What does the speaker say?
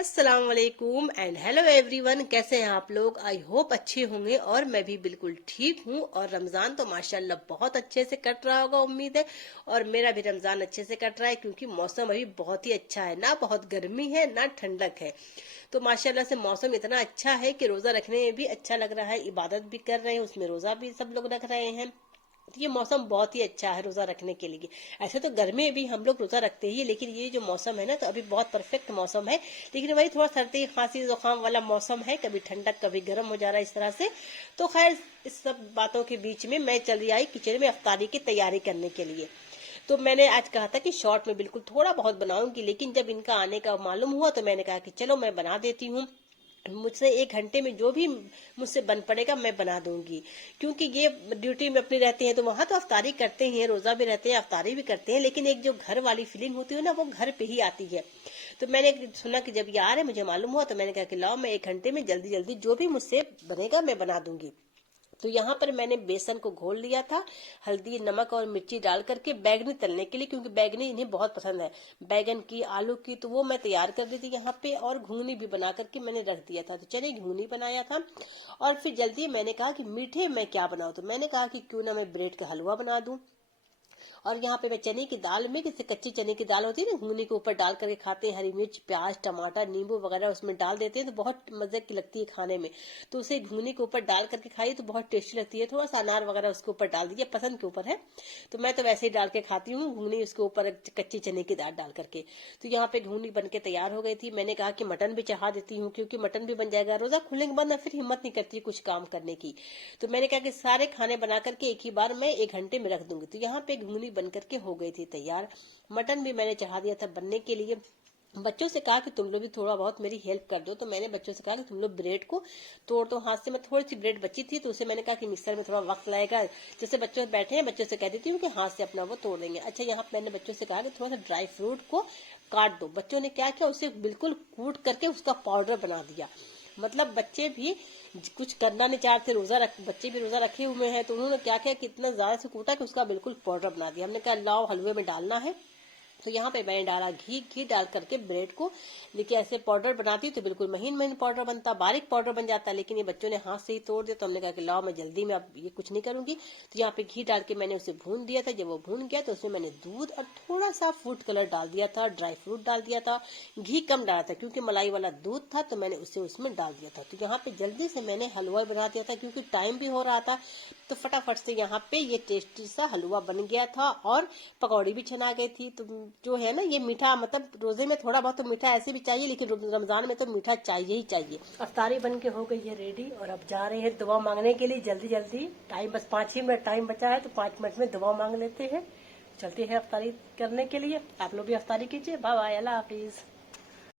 अस्सलाम वालेकुम and hello everyone. कैसे हैं आप लोग? आई होप अच्छे होंगे और मैं भी बिल्कुल ठीक हूँ। और रमजान तो माशाल्लाह बहुत अच्छे से कट रहा होगा, उम्मीद है। और मेरा भी रमजान अच्छे से कट रहा है क्योंकि मौसम अभी बहुत ही अच्छा है, ना बहुत गर्मी है ना ठंडक है। तो माशाल्लाह से मौसम इतना अच्छा है कि रोजा रखने में भी अच्छा लग रहा है, इबादत भी कर रहे हैं, उसमें रोजा भी सब लोग रख रहे हैं। तो ये मौसम बहुत ही अच्छा है रोजा रखने के लिए। ऐसे तो गर्मी में भी हम लोग रोजा रखते ही, लेकिन ये जो मौसम है ना, तो अभी बहुत परफेक्ट मौसम है। लेकिन वही थोड़ा सर्दी खांसी जुकाम वाला मौसम है, कभी ठंडक कभी गर्म हो जा रहा है इस तरह से। तो खैर, इस सब बातों के बीच में मैं चली आई किचन में अफ्तारी की तैयारी करने के लिए। तो मैंने आज कहा था कि शॉर्ट में बिल्कुल थोड़ा बहुत बनाऊंगी, लेकिन जब इनका आने का मालूम हुआ तो मैंने कहा कि चलो मैं बना देती हूँ। मुझसे 1 घंटे में जो भी मुझसे बन पड़ेगा मैं बना दूंगी, क्योंकि ये ड्यूटी में अपनी रहते हैं तो वहां तो अफ्तारी करते हैं, रोजा भी रहते हैं, अफ्तारी भी करते हैं, लेकिन एक जो घर वाली फीलिंग होती है ना, वो घर पे ही आती है। तो मैंने सुना कि जब ये आ रहे, मुझे मालूम हुआ, तो मैंने कहा कि लाओ मैं 1 घंटे में जल्दी जल्दी जो भी मुझसे बनेगा मैं बना दूंगी। तो यहाँ पर मैंने बेसन को घोल लिया था, हल्दी नमक और मिर्ची डाल करके बैगनी तलने के लिए, क्योंकि बैगनी इन्हें बहुत पसंद है, बैगन की आलू की। तो वो मैं तैयार कर दी थी यहाँ पे, और घुगनी भी बना करके मैंने रख दिया था। तो चने घुगनी बनाया था। और फिर जल्दी मैंने कहा कि मीठे में क्या बनाऊं, तो मैंने कहा कि क्यों ना मैं ब्रेड का हलवा बना दूं। और यहाँ पे मैं चने की दाल में, जैसे कच्ची चने की दाल होती है ना, घुगनी के ऊपर डाल करके खाते हैं, हरी मिर्च प्याज टमाटर नींबू वगैरह उसमें डाल देते हैं, तो बहुत मजे की लगती है खाने में। तो उसे घुगनी के ऊपर डाल करके खाइए तो बहुत टेस्टी लगती है। थोड़ा सा अनार वगैरह उसके ऊपर डाल दीजिए, पसंद के ऊपर है। तो मैं तो वैसे ही डाल के खाती हूँ घुगनी, उसके ऊपर कच्ची चने की दाल डाल करके। तो यहाँ पे घुगनी बन के तैयार हो गई थी। मैंने कहा कि मटन भी चढ़ा देती हूँ, क्योंकि मटन भी बन जाएगा। रोजा खुलने के बाद ना फिर हिम्मत नहीं करती कुछ काम करने की। तो मैंने कहा कि सारे खाने बना करके एक ही बार मैं 1 घंटे में रख दूंगी। तो यहाँ पे घुगनी बन करके हो गई थी तैयार। मटन भी मैंने चढ़ा दिया था बनने के लिए। बच्चों से कहा कि तुम लोग भी थोड़ा बहुत मेरी हेल्प कर दो। तो मैंने बच्चों से कहा कि तुम लोग ब्रेड को तोड़ दो हाथ से। मैं थोड़ी सी ब्रेड बची थी, तो उसे मैंने कहा कि मिक्सर में थोड़ा वक्त लगेगा, जैसे बच्चों बैठे हैं बच्चों से कह देती हूँ कि हाथ से अपना वो तोड़ देंगे। अच्छा, यहाँ मैंने बच्चों से कहा कि थोड़ा सा ड्राई फ्रूट को काट दो। बच्चों ने क्या किया, उसे बिल्कुल कूट करके उसका पाउडर बना दिया। मतलब बच्चे भी कुछ करना नहीं चाहते, बच्चे भी रोजा रखे हुए हैं, तो उन्होंने क्या किया कि इतना ज्यादा से कूटा कि उसका बिल्कुल पाउडर बना दिया। हमने कहा लाओ हलवे में डालना है। तो यहाँ पे मैंने डाला घी। घी डाल करके ब्रेड को, देखिए ऐसे पाउडर बनाती हूँ तो बिल्कुल महीन महीन पाउडर बनता, बारीक पाउडर बन जाता, लेकिन ये बच्चों ने हाथ से ही तोड़ दिया। तो हमने कहा कि लाओ मैं जल्दी में अब ये कुछ नहीं करूंगी। तो यहाँ पे घी डाल के मैंने उसे भून दिया था। जब वो भून गया तो उसमें मैंने दूध और थोड़ा सा फूड कलर डाल दिया था, ड्राई फ्रूट डाल दिया था। घी कम डाला था क्योंकि मलाई वाला दूध था, तो मैंने उसे उसमें डाल दिया था। तो यहाँ पे जल्दी से मैंने हलवा बना दिया था, क्योंकि टाइम भी हो रहा था। तो फटाफट से यहाँ पे ये टेस्टी सा हलवा बन गया था, और पकौड़ी भी छना गई थी। तो जो है ना, ये मीठा, मतलब रोजे में थोड़ा बहुत तो मीठा ऐसे भी चाहिए, लेकिन रमजान में तो मीठा चाहिए ही चाहिए। अफ्तारी बन के हो गई है रेडी, और अब जा रहे हैं दुआ मांगने के लिए जल्दी जल्दी। टाइम बस 5 ही मिनट टाइम बचा है, तो 5 मिनट में दुआ मांग लेते हैं। चलते हैं अफ्तारी करने के लिए। आप लोग भी अफ्तारी कीजिए। बाय बाय, अल्लाह हाफिज।